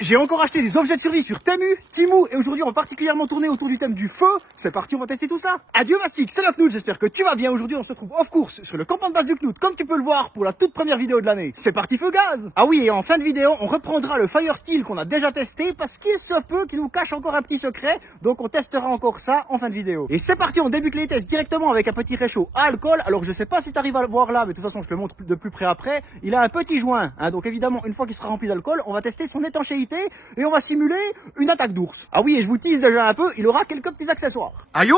J'ai encore acheté des objets de survie sur Temu, Temu, et aujourd'hui on va particulièrement tourner autour du thème du feu. C'est parti, on va tester tout ça. Adieu Mastic, c'est le Knut, j'espère que tu vas bien. Aujourd'hui on se trouve off course sur le campement de base du Knut, comme tu peux le voir pour la toute première vidéo de l'année. C'est parti feu gaz. Ah oui, et en fin de vidéo on reprendra le Fire Steel qu'on a déjà testé, parce qu'il se peut qu'il nous cache encore un petit secret, donc on testera encore ça en fin de vidéo. Et c'est parti, on débute les tests directement avec un petit réchaud à alcool. Alors je sais pas si tu arrives à le voir là, mais de toute façon je te le montre de plus près après. Il a un petit joint, hein, donc évidemment une fois qu'il sera rempli d'alcool, on va tester son étanchéité et on va simuler une attaque d'ours. Ah oui, et je vous tease déjà un peu, il aura quelques petits accessoires. Aïe,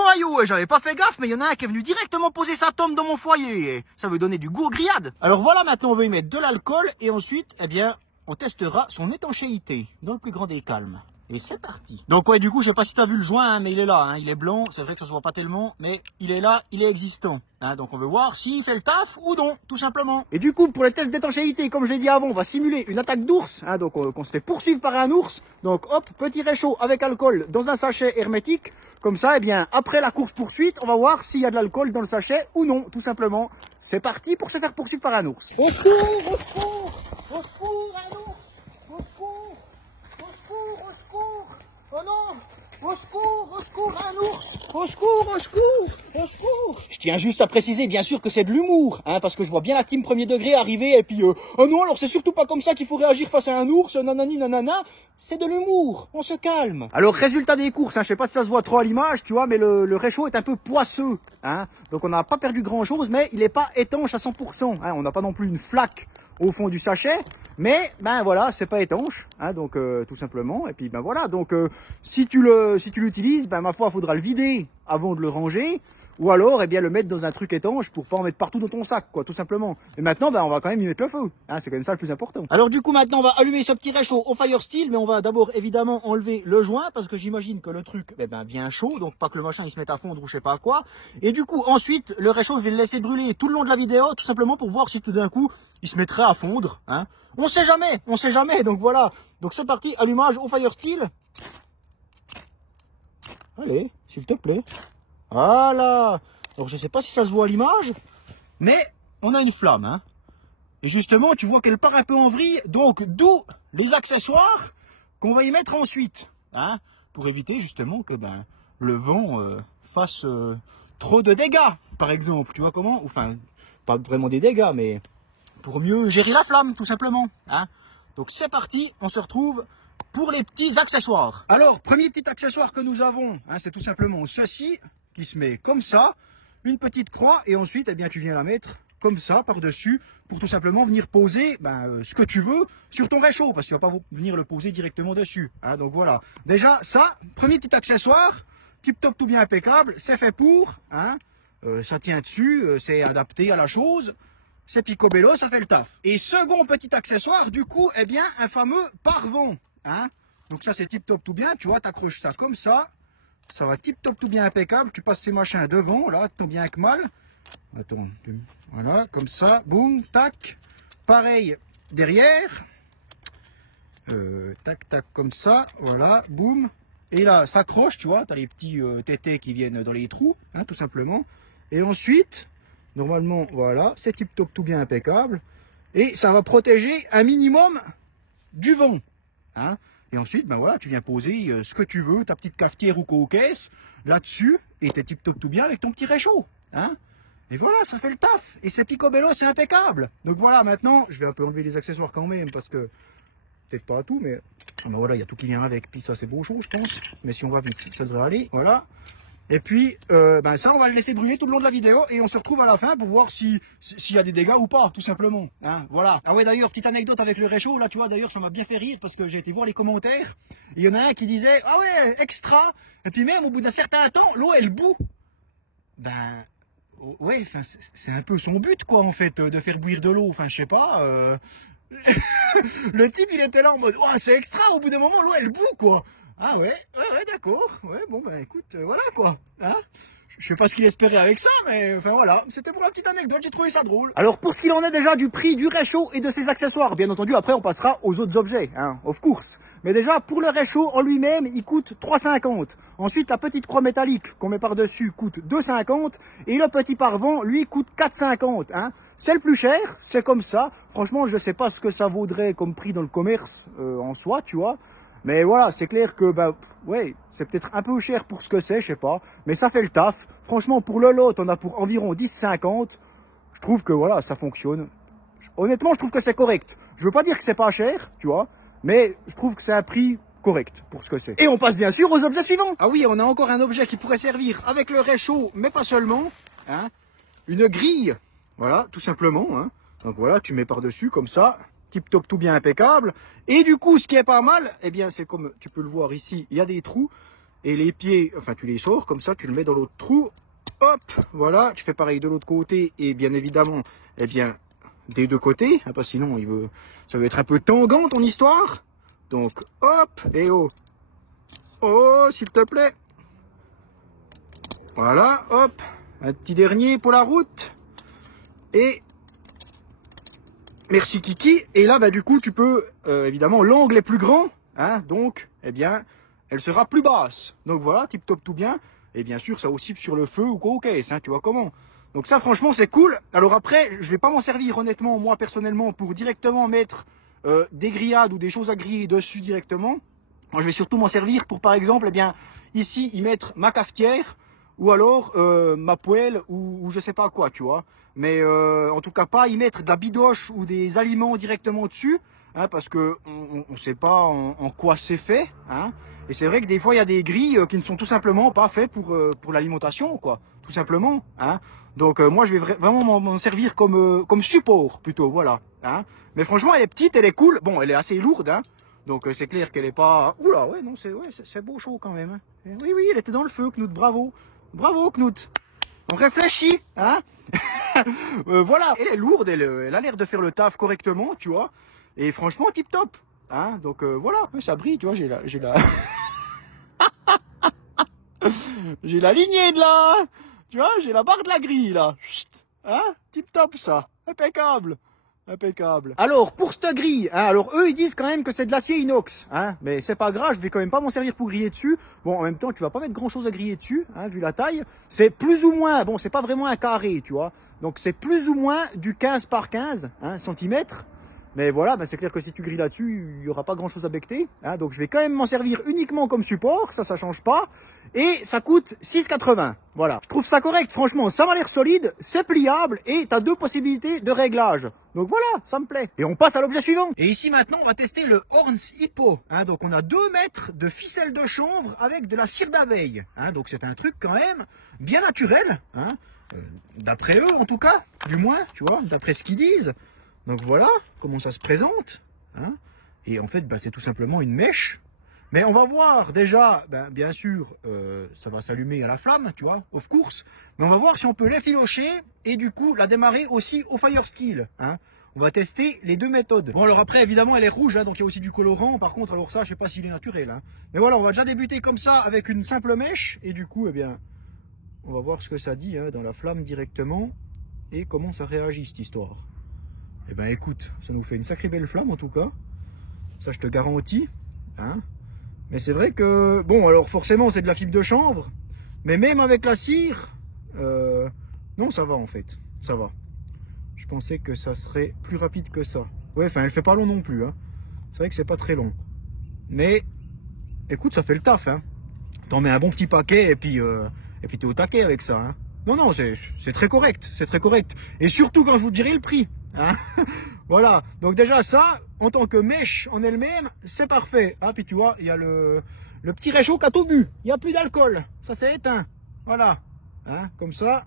j'avais pas fait gaffe, mais il y en a un qui est venu directement poser sa tombe dans mon foyer. Et ça veut donner du goût aux grillades. Alors voilà, maintenant on va y mettre de l'alcool et ensuite, eh bien, on testera son étanchéité dans le plus grand des calmes. Et c'est parti. Donc ouais, du coup, je sais pas si tu as vu le joint, hein, mais il est là, hein, il est blanc, c'est vrai que ça se voit pas tellement, mais il est là, il est existant. Hein, donc on veut voir s'il fait le taf ou non, tout simplement. Et du coup, pour les tests d'étanchéité, comme je l'ai dit avant, on va simuler une attaque d'ours, hein, donc qu'on se fait poursuivre par un ours. Donc hop, petit réchaud avec alcool dans un sachet hermétique. Comme ça, eh bien, après la course-poursuite, on va voir s'il y a de l'alcool dans le sachet ou non, tout simplement. C'est parti pour se faire poursuivre par un ours. Au secours, au secours, au secours, un ours, au secours, au secours, au secours, oh non, au secours, un ours, au secours, au secours, au secours. Je tiens juste à préciser, bien sûr, que c'est de l'humour, hein, parce que je vois bien la team premier degré arriver et puis, oh non, alors c'est surtout pas comme ça qu'il faut réagir face à un ours, nanani, nanana. C'est de l'humour, on se calme. Alors, résultat des courses, hein, je sais pas si ça se voit trop à l'image, tu vois, mais le réchaud est un peu poisseux, hein. Donc on n'a pas perdu grand chose, mais il n'est pas étanche à 100%, hein. On n'a pas non plus une flaque au fond du sachet, mais ben voilà, c'est pas étanche, hein, donc tout simplement. Et puis ben voilà, donc si tu l'utilises, ben ma foi, il faudra le vider avant de le ranger, ou alors eh bien le mettre dans un truc étanche pour pas en mettre partout dans ton sac, quoi, tout simplement. Et maintenant, ben on va quand même y mettre le feu, hein, c'est quand même ça le plus important. Alors du coup maintenant on va allumer ce petit réchaud au Fire Steel, mais on va d'abord évidemment enlever le joint parce que j'imagine que le truc ben vient chaud, donc pas que le machin il se mette à fondre ou je sais pas quoi. Et du coup ensuite le réchaud je vais le laisser brûler tout le long de la vidéo, tout simplement pour voir si tout d'un coup il se mettrait à fondre, hein. On sait jamais, donc voilà. Donc c'est parti, allumage au Fire Steel. Allez, s'il te plaît. Voilà. Alors je sais pas si ça se voit à l'image, mais on a une flamme, hein. Et justement, tu vois qu'elle part un peu en vrille, donc d'où les accessoires qu'on va y mettre ensuite, hein, pour éviter justement que ben le vent fasse trop de dégâts, par exemple. Tu vois comment? Enfin, pas vraiment des dégâts, mais pour mieux gérer la flamme, tout simplement, hein. Donc c'est parti, on se retrouve pour les petits accessoires. Alors, premier petit accessoire que nous avons, hein, c'est tout simplement ceci, qui se met comme ça, une petite croix, et ensuite, eh bien, tu viens la mettre comme ça, par-dessus, pour tout simplement venir poser ce que tu veux sur ton réchaud, parce que tu vas pas venir le poser directement dessus, hein. Donc voilà, déjà, ça, premier petit accessoire, tip-top tout bien impeccable, c'est fait pour, hein, ça tient dessus, c'est adapté à la chose. C'est picobello, ça fait le taf. Et second petit accessoire, du coup, eh bien, un fameux pare-vent, hein. Donc ça, c'est tip-top tout bien. Tu vois, t'accroches ça comme ça. Ça va tip-top tout bien impeccable. Tu passes ces machins devant, là, tout bien que mal. Attends, voilà, comme ça, boum, tac. Pareil, derrière. Tac, tac, comme ça, voilà, boum. Et là, ça accroche, tu vois, t'as les petits tétés qui viennent dans les trous, hein, tout simplement. Et ensuite... normalement, voilà, c'est tip-top tout bien impeccable. Et ça va protéger un minimum du vent, hein. Et ensuite, ben voilà, tu viens poser ce que tu veux, ta petite cafetière ou co-caisse, là-dessus, et t'es tip-top tout bien avec ton petit réchaud, hein. Et voilà, ça fait le taf. Et c'est picobello, c'est impeccable. Donc voilà, maintenant, je vais un peu enlever les accessoires quand même, parce que, peut-être pas à tout, mais ben voilà, il y a tout qui vient avec. Puis ça, c'est beau chaud, je pense. Mais si on va vite, ça devrait aller, voilà. Et puis, ben ça, on va le laisser brûler tout le long de la vidéo et on se retrouve à la fin pour voir s'il y a des dégâts ou pas, tout simplement, hein, voilà. Ah ouais, d'ailleurs, petite anecdote avec le réchaud, là, tu vois, d'ailleurs, ça m'a bien fait rire parce que j'ai été voir les commentaires. Il y en a un qui disait, ah ouais, extra. Et puis même, au bout d'un certain temps, l'eau, elle bout. Ben, ouais, enfin, c'est un peu son but, quoi, en fait, de faire bouillir de l'eau. Enfin, je sais pas, le type, il était là en mode, ouais, c'est extra, au bout d'un moment, l'eau, elle bout, quoi. Ah ouais, d'accord. Ouais, bon, ben écoute, voilà quoi. Hein, je sais pas ce qu'il espérait avec ça, mais enfin voilà. C'était pour la petite anecdote, j'ai trouvé ça drôle. Alors pour ce qu'il en est déjà du prix du réchaud et de ses accessoires, bien entendu après on passera aux autres objets, hein, of course. Mais déjà pour le réchaud en lui-même il coûte 3,50. Ensuite la petite croix métallique qu'on met par dessus coûte 2,50 et le petit pare-vent lui coûte 4,50. Hein. C'est le plus cher, c'est comme ça. Franchement je sais pas ce que ça vaudrait comme prix dans le commerce en soi, tu vois. Mais voilà, c'est clair que, bah, ouais, c'est peut-être un peu cher pour ce que c'est, je sais pas. Mais ça fait le taf. Franchement, pour le lot, on a pour environ 10,50. Je trouve que, voilà, ça fonctionne. Honnêtement, je trouve que c'est correct. Je veux pas dire que c'est pas cher, tu vois. Mais je trouve que c'est un prix correct pour ce que c'est. Et on passe bien sûr aux objets suivants. Ah oui, on a encore un objet qui pourrait servir avec le réchaud, mais pas seulement. Hein, une grille. Voilà, tout simplement. Hein. Donc voilà, tu mets par-dessus comme ça. Tip top, tout bien impeccable. Et du coup, ce qui est pas mal, eh bien, c'est comme tu peux le voir ici, il y a des trous. Et les pieds, enfin, tu les sors comme ça, tu le mets dans l'autre trou. Hop, voilà, tu fais pareil de l'autre côté. Et bien évidemment, eh bien, des deux côtés. Hein, parce que sinon, ça va être un peu tangant ton histoire. Donc, hop, et oh. Oh, s'il te plaît. Voilà, hop. Un petit dernier pour la route. Et merci Kiki. Et là, bah, du coup, tu peux, évidemment, l'angle est plus grand. Hein, donc, eh bien, elle sera plus basse. Donc voilà, tip top tout bien. Et bien sûr, ça aussi sur le feu ou quoi, ok, hein, tu vois comment. Donc ça, franchement, c'est cool. Alors après, je vais pas m'en servir, honnêtement, moi, personnellement, pour directement mettre des grillades ou des choses à griller dessus directement. Moi, je vais surtout m'en servir pour, par exemple, eh bien, ici, y mettre ma cafetière ou alors ma poêle ou je sais pas quoi, tu vois. Mais en tout cas pas y mettre de la bidoche ou des aliments directement dessus, hein, parce que on sait pas en quoi c'est fait. Hein. Et c'est vrai que des fois il y a des grilles qui ne sont tout simplement pas faits pour l'alimentation, quoi, tout simplement. Hein. Donc moi je vais vraiment m'en servir comme support plutôt, voilà. Hein. Mais franchement elle est petite, elle est cool. Bon, elle est assez lourde, hein. Donc c'est clair qu'elle est pas. Oula, ouais, non, c'est beau chaud quand même. Hein. Oui, oui, elle était dans le feu, Knut, bravo. Bravo, Knut. On réfléchit, hein. Voilà, elle est lourde, elle a l'air de faire le taf correctement, tu vois. Et franchement, tip top. Hein. Donc voilà, ça brille, tu vois, j'ai la... j'ai la lignée de là. Tu vois, j'ai la barre de la grille, là. Chut. Hein, tip top, ça. Impeccable. Impeccable. Alors, pour cette grille, hein, alors eux ils disent quand même que c'est de l'acier inox, hein, mais c'est pas grave, je vais quand même pas m'en servir pour griller dessus. Bon, en même temps, tu vas pas mettre grand chose à griller dessus, hein, vu la taille. C'est plus ou moins, bon, c'est pas vraiment un carré, tu vois. Donc c'est plus ou moins du 15 par 15 hein, centimètres. Mais voilà, ben c'est clair que si tu grilles là-dessus, il y aura pas grand chose à becter. Hein, donc je vais quand même m'en servir uniquement comme support, ça change pas. Et ça coûte 6,80. Voilà. Je trouve ça correct, franchement, ça m'a l'air solide, c'est pliable et tu as deux possibilités de réglage. Donc voilà, ça me plaît. Et on passe à l'objet suivant. Et ici maintenant, on va tester le Horns Hippo. Hein, donc on a 2 mètres de ficelle de chanvre avec de la cire d'abeille. Hein, donc c'est un truc quand même bien naturel. Hein, d'après eux en tout cas, du moins, tu vois, d'après ce qu'ils disent. Donc voilà comment ça se présente. Hein. Et en fait, bah, c'est tout simplement une mèche. Mais on va voir déjà, ben, bien sûr, ça va s'allumer à la flamme, tu vois, of course. Mais on va voir si on peut l'effilocher et du coup la démarrer aussi au fire steel. Hein. On va tester les deux méthodes. Bon alors après, évidemment, elle est rouge, hein, donc il y a aussi du colorant. Par contre, alors ça, je sais pas s'il est naturel. Hein. Mais voilà, on va déjà débuter comme ça avec une simple mèche. Et du coup, eh bien, on va voir ce que ça dit hein, dans la flamme directement et comment ça réagit cette histoire. Eh ben écoute, ça nous fait une sacrée belle flamme en tout cas. Ça je te garantis. Hein. Mais c'est vrai que, bon alors forcément c'est de la fibre de chanvre. Mais même avec la cire, non ça va en fait. Ça va. Je pensais que ça serait plus rapide que ça. Ouais, enfin elle fait pas long non plus. Hein. C'est vrai que c'est pas très long. Mais écoute, ça fait le taf. Hein. T'en mets un bon petit paquet et puis t'es au taquet avec ça. Hein. Non, non, c'est très correct. C'est très correct. Et surtout quand je vous dirai le prix. Hein. Voilà, donc déjà ça, en tant que mèche en elle-même, c'est parfait. Ah, puis tu vois, il y a le petit réchaud qui a tout bu. Il n'y a plus d'alcool, ça s'est éteint. Voilà, hein, comme ça,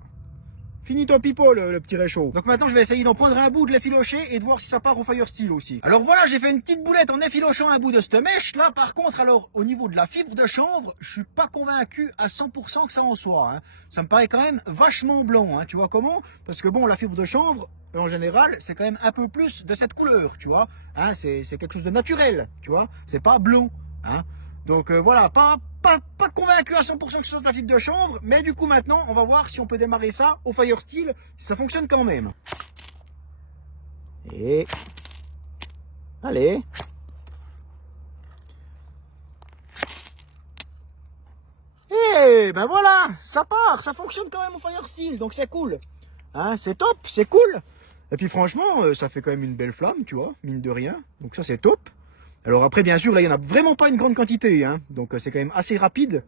fini ton pipeau le petit réchaud. Donc maintenant je vais essayer d'en prendre un bout, de l'effilocher et de voir si ça part au fire steel aussi. Alors voilà, j'ai fait une petite boulette en effilochant un bout de cette mèche. Là par contre, alors au niveau de la fibre de chanvre, je suis pas convaincu à 100% que ça en soit. Hein. Ça me paraît quand même vachement blanc, hein. Tu vois comment? Parce que bon, la fibre de chanvre, en général, c'est quand même un peu plus de cette couleur, tu vois. Hein, c'est quelque chose de naturel, tu vois. C'est pas blond. Hein. Donc voilà, pas convaincu à 100% que ce soit de la fibre de chanvre, mais du coup maintenant on va voir si on peut démarrer ça au fire steel, si ça fonctionne quand même. Et allez. Et ben voilà, ça part, ça fonctionne quand même au fire steel, donc c'est cool. Hein, c'est top, c'est cool. Et puis franchement, ça fait quand même une belle flamme, tu vois, mine de rien. Donc ça c'est top. Alors après, bien sûr, là, il n'y en a vraiment pas une grande quantité, hein. Donc c'est quand même assez rapide.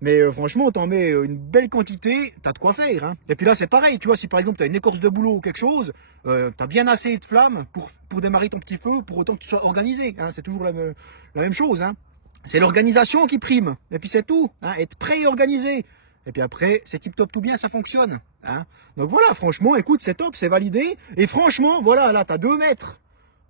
Mais franchement, t'en mets une belle quantité, t'as de quoi faire, hein. Et puis là, c'est pareil, tu vois, si par exemple t'as une écorce de boulot ou quelque chose, t'as bien assez de flammes pour démarrer ton petit feu, pour autant que tu sois organisé, hein. C'est toujours la même chose, hein. C'est l'organisation qui prime. Et puis c'est tout, hein. Être prêt et organisé. Et puis après, c'est tip top tout bien, ça fonctionne, hein. Donc voilà, franchement, écoute, c'est top, c'est validé. Et franchement, voilà, là, t'as 2 mètres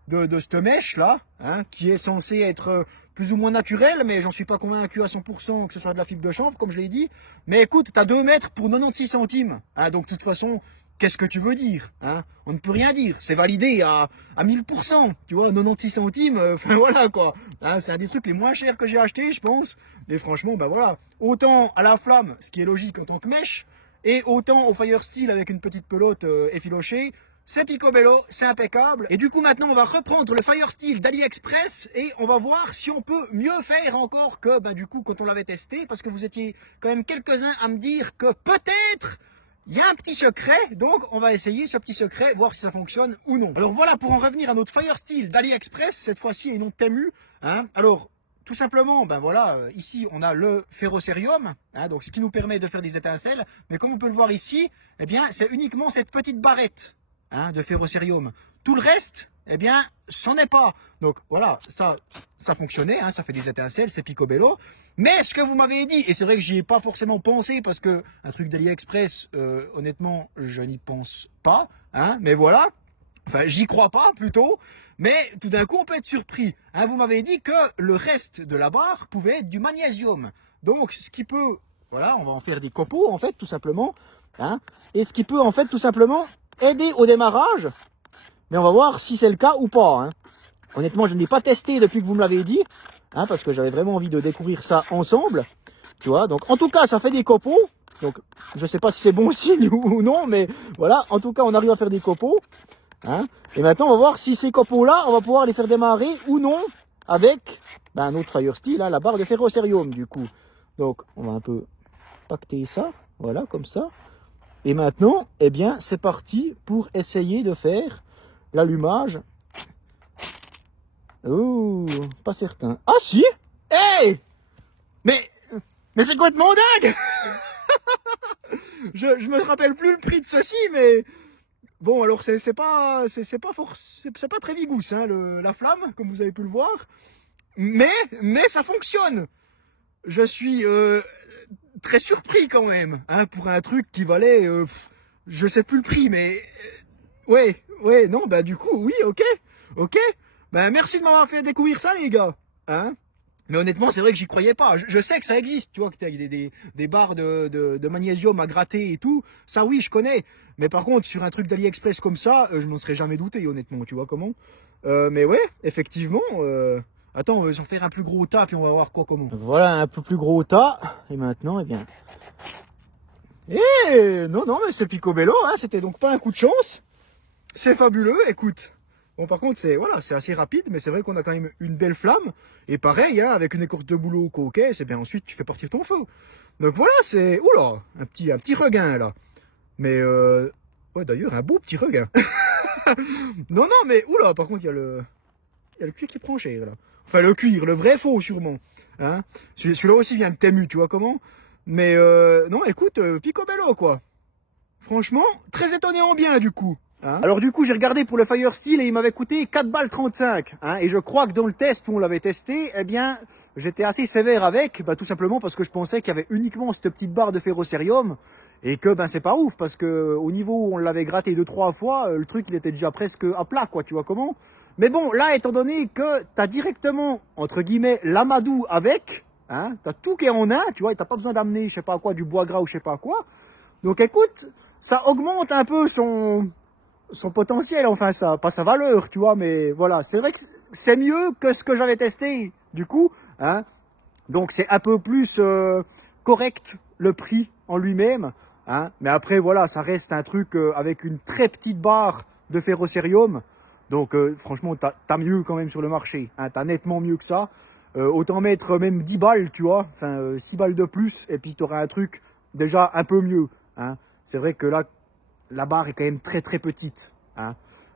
de cette mèche là, hein, qui est censée être plus ou moins naturelle, mais j'en suis pas convaincu à 100% que ce soit de la fibre de chanvre, comme je l'ai dit. Mais écoute, t'as 2 mètres pour 96 centimes, hein, donc de toute façon, qu'est-ce que tu veux dire, hein? On ne peut rien dire, c'est validé à 1000%, tu vois, 96 centimes, enfin voilà quoi, hein, c'est un des trucs les moins chers que j'ai acheté, je pense. Mais franchement, ben voilà, autant à la flamme, ce qui est logique en tant que mèche, et autant au fire steel avec une petite pelote effilochée, c'est picobello, c'est impeccable. Et du coup maintenant on va reprendre le fire steel d'AliExpress et on va voir si on peut mieux faire encore que ben, du coup quand on l'avait testé, parce que vous étiez quand même quelques-uns à me dire que peut-être il y a un petit secret, donc on va essayer ce petit secret, voir si ça fonctionne ou non. Alors voilà, pour en revenir à notre fire steel d'AliExpress, cette fois-ci et non Temu, hein. Alors tout simplement, ben voilà, ici on a le ferrocerium, hein, donc ce qui nous permet de faire des étincelles, mais comme on peut le voir ici, eh bien c'est uniquement cette petite barrette, hein, de ferrocerium. Tout le reste, eh bien, c'en est pas. Donc voilà, ça fonctionnait, hein, ça fait des étincelles, c'est picobello. Mais ce que vous m'avez dit, et c'est vrai que j'y ai pas forcément pensé, parce que un truc d'AliExpress, honnêtement, je n'y pense pas, hein, mais voilà. Enfin, j'y crois pas plutôt, mais tout d'un coup on peut être surpris. Hein, vous m'avez dit que le reste de la barre pouvait être du magnésium. Donc ce qui peut, voilà, on va en faire des copeaux en fait tout simplement. Hein, et ce qui peut en fait tout simplement aider au démarrage. Mais on va voir si c'est le cas ou pas. Hein. Honnêtement, je ne l'ai pas testé depuis que vous me l'avez dit, hein, parce que j'avais vraiment envie de découvrir ça ensemble. Tu vois, donc en tout cas ça fait des copeaux. Donc je sais pas si c'est bon signe ou non, mais voilà, en tout cas on arrive à faire des copeaux. Hein, et maintenant, on va voir si ces copeaux-là, on va pouvoir les faire démarrer ou non avec ben, un autre fire steel, hein, la barre de ferrocerium du coup. Donc, on va un peu pacter ça, voilà, comme ça. Et maintenant, eh bien, c'est parti pour essayer de faire l'allumage. Oh, pas certain. Ah si! Hey! Mais c'est complètement dingue! je me rappelle plus le prix de ceci, mais... Bon, alors c'est pas très vigousse, hein, la flamme, comme vous avez pu le voir, mais ça fonctionne. Je suis très surpris quand même, hein, pour un truc qui valait, je sais plus le prix, mais ouais, non, bah du coup, oui, ok, ben merci de m'avoir fait découvrir ça, les gars, hein. Mais honnêtement, c'est vrai que j'y croyais pas. Je sais que ça existe, tu vois, que tu as des barres de magnésium à gratter et tout. Ça, oui, je connais. Mais par contre, sur un truc d'AliExpress comme ça, je m'en serais jamais douté, honnêtement, tu vois comment. Mais ouais, effectivement. Attends, je vais faire un plus gros tas, puis on va voir quoi comment. Donc voilà, un peu plus gros tas. Et maintenant, eh bien... non, mais c'est picobello, hein. C'était donc pas un coup de chance. C'est fabuleux, écoute. Bon, par contre, c'est voilà, c'est assez rapide, mais c'est vrai qu'on a quand même une belle flamme. Et pareil, hein, avec une écorce de boulot coquet, c'est bien ensuite tu fais partir ton feu. Donc voilà, c'est oula, un petit regain là. Mais ouais, d'ailleurs, un beau petit regain. non, mais oula, par contre, il y a le cuir qui prend cher là. Enfin, le cuir, le vrai faux sûrement. Hein, celui-là aussi vient de Temu, tu vois comment. Mais non, écoute, picobello quoi. Franchement, très étonné en bien du coup. Hein, alors du coup j'ai regardé pour le fire steel et il m'avait coûté 4 balles 35, hein, et je crois que dans le test où on l'avait testé, eh bien j'étais assez sévère avec, bah, tout simplement parce que je pensais qu'il y avait uniquement cette petite barre de ferrocerium et que ben c'est pas ouf parce que au niveau où on l'avait gratté 2-3 fois, le truc il était déjà presque à plat quoi, tu vois comment. Mais bon là étant donné que t'as directement entre guillemets l'amadou avec, hein, t'as tout qui est en un, tu vois, et t'as pas besoin d'amener je sais pas quoi du bois gras ou je sais pas quoi. Donc écoute, ça augmente un peu son potentiel, enfin ça, pas sa valeur, tu vois, mais voilà, c'est vrai que c'est mieux que ce que j'avais testé, du coup, hein. Donc c'est un peu plus correct le prix en lui-même. Hein. Mais après voilà, ça reste un truc avec une très petite barre de ferrocérium. Donc franchement, t'as mieux quand même sur le marché. Hein. T'as nettement mieux que ça. Autant mettre même 10 balles, tu vois. Enfin 6 balles de plus et puis t'auras un truc déjà un peu mieux. Hein. C'est vrai que là, la barre est quand même très très petite. Hein.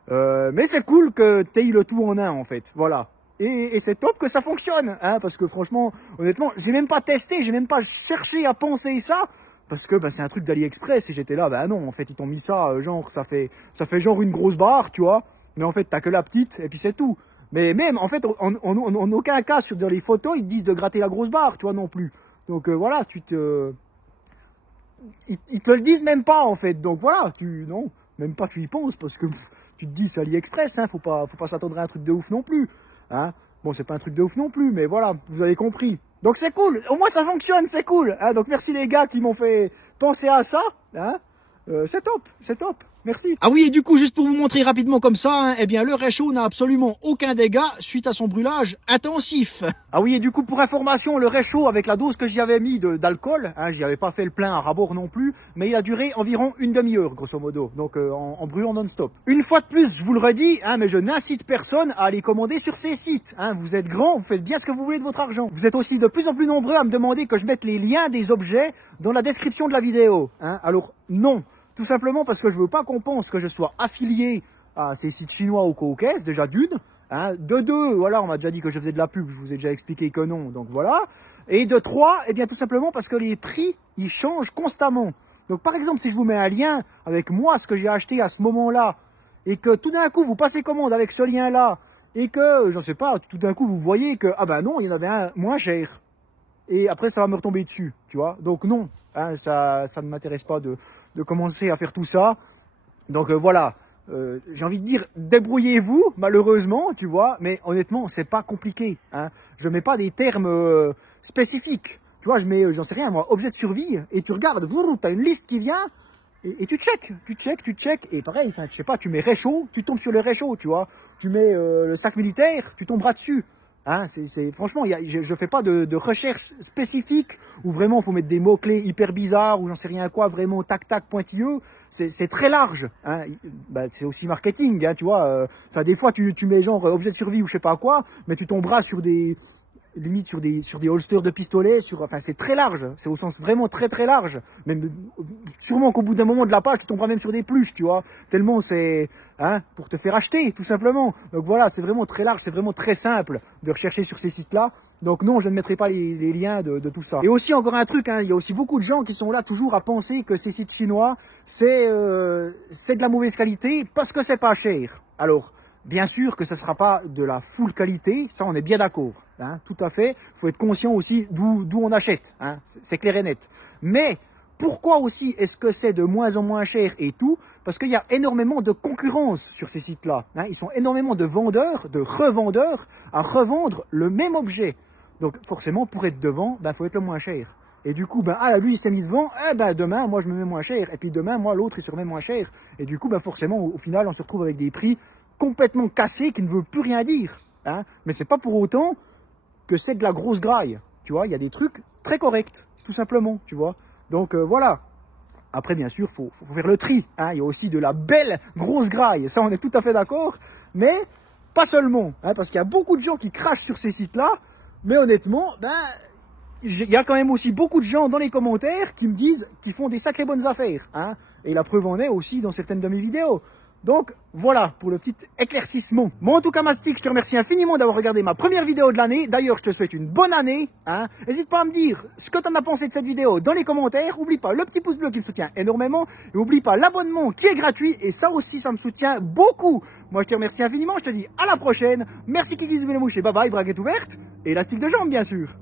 Mais c'est cool que t'aies le tout en un en fait. Voilà. Et c'est top que ça fonctionne, hein, parce que franchement, honnêtement, j'ai même pas testé, j'ai même pas cherché à penser ça, parce que bah, c'est un truc d'AliExpress, et j'étais là, bah non, en fait, ils t'ont mis ça, genre, ça fait genre une grosse barre, tu vois, mais en fait, t'as que la petite, et puis c'est tout. Mais même, en fait, en aucun cas, dans les photos, ils te disent de gratter la grosse barre, tu vois, non plus. Donc voilà, ils te le disent même pas, en fait, donc voilà, non, même pas tu y penses, parce que tu te dis, c'est AliExpress, hein, faut pas s'attendre à un truc de ouf non plus. Hein, bon, c'est pas un truc de ouf non plus, mais voilà, vous avez compris. Donc c'est cool, au moins ça fonctionne, c'est cool. Hein, donc merci les gars qui m'ont fait penser à ça. Hein, c'est top, merci. Ah oui, et du coup, juste pour vous montrer rapidement comme ça, hein, eh bien le réchaud n'a absolument aucun dégât suite à son brûlage intensif. Ah oui, et du coup, pour information, le réchaud, avec la dose que j'y avais mis d'alcool, hein, j'y avais pas fait le plein à rabord non plus, mais il a duré environ une demi-heure, grosso modo, donc en brûlant non-stop. Une fois de plus, je vous le redis, hein, mais je n'incite personne à aller commander sur ces sites. Hein, vous êtes grands, vous faites bien ce que vous voulez de votre argent. Vous êtes aussi de plus en plus nombreux à me demander que je mette les liens des objets dans la description de la vidéo. Hein, alors non. Tout simplement parce que je veux pas qu'on pense que je sois affilié à ces sites chinois ou co-caisse, déjà d'une. Hein, de deux, voilà, on m'a déjà dit que je faisais de la pub, je vous ai déjà expliqué que non, donc voilà. Et de trois, eh bien tout simplement parce que les prix, ils changent constamment. Donc par exemple, si je vous mets un lien avec moi, ce que j'ai acheté à ce moment-là, et que tout d'un coup vous passez commande avec ce lien-là, et que, j'en sais pas, tout d'un coup vous voyez que, ah ben non, il y en avait un moins cher. Et après ça va me retomber dessus, tu vois. Donc non, hein, ça ne m'intéresse pas de commencer à faire tout ça. Donc voilà, j'ai envie de dire, débrouillez-vous, malheureusement, tu vois, mais honnêtement, c'est pas compliqué. Hein. Je mets pas des termes spécifiques. Tu vois, je mets, j'en sais rien, moi, objet de survie, et tu regardes, tu as une liste qui vient, et tu check, et pareil, enfin, je sais pas, tu mets réchaud, tu tombes sur le réchaud, tu vois. Tu mets le sac militaire, tu tomberas dessus. Hein, franchement, je fais pas de recherche spécifique où vraiment faut mettre des mots-clés hyper bizarres ou j'en sais rien quoi, vraiment tac-tac pointilleux. C'est très large. Hein. Bah, c'est aussi marketing, hein, tu vois. Enfin, des fois, tu mets genre objet de survie ou je sais pas quoi, mais tu tomberas sur des limite sur des holsters de pistolets, enfin c'est très large, c'est au sens vraiment très très large. Même sûrement qu'au bout d'un moment de la page, tu tomberas même sur des pluches, tu vois. Tellement c'est pour te faire acheter, tout simplement. Donc voilà, c'est vraiment très large, c'est vraiment très simple de rechercher sur ces sites-là. Donc non, je ne mettrai pas les liens de tout ça. Et aussi encore un truc, hein, il y a aussi beaucoup de gens qui sont là toujours à penser que ces sites chinois, c'est de la mauvaise qualité parce que c'est pas cher. Alors, bien sûr que ce ne sera pas de la full qualité, ça on est bien d'accord, hein, tout à fait. Il faut être conscient aussi d'où on achète, hein, c'est clair et net. Mais pourquoi aussi est-ce que c'est de moins en moins cher et tout? Parce qu'il y a énormément de concurrence sur ces sites-là. Hein, ils sont énormément de vendeurs, de revendeurs à revendre le même objet. Donc forcément, pour être devant, il faut être le moins cher. Et du coup, lui il s'est mis devant, demain, moi je me mets moins cher. Et puis demain, moi l'autre il se remet moins cher. Et du coup, forcément, au final, on se retrouve avec des prix complètement cassé qui ne veut plus rien dire. Hein. Mais c'est pas pour autant que c'est de la grosse graille. Tu vois, il y a des trucs très corrects, tout simplement, tu vois. Donc voilà. Après, bien sûr, faut faire le tri. Hein. Il y a aussi de la belle grosse graille. Ça, on est tout à fait d'accord. Mais pas seulement. Hein, parce qu'il y a beaucoup de gens qui crachent sur ces sites-là. Mais honnêtement, il y a quand même aussi beaucoup de gens dans les commentaires qui me disent qu'ils font des sacrées bonnes affaires. Hein. Et la preuve en est aussi dans certaines de mes vidéos. Donc, voilà pour le petit éclaircissement. Bon, en tout cas, Mastic, je te remercie infiniment d'avoir regardé ma première vidéo de l'année. D'ailleurs, je te souhaite une bonne année. Hein. N'hésite pas à me dire ce que tu en as pensé de cette vidéo dans les commentaires. Oublie pas le petit pouce bleu qui me soutient énormément. Et oublie pas l'abonnement qui est gratuit. Et ça aussi, ça me soutient beaucoup. Moi, je te remercie infiniment. Je te dis à la prochaine. Merci Kiki Zoubé les mouches et bye bye, braguette ouverte. Et élastique de jambe, bien sûr.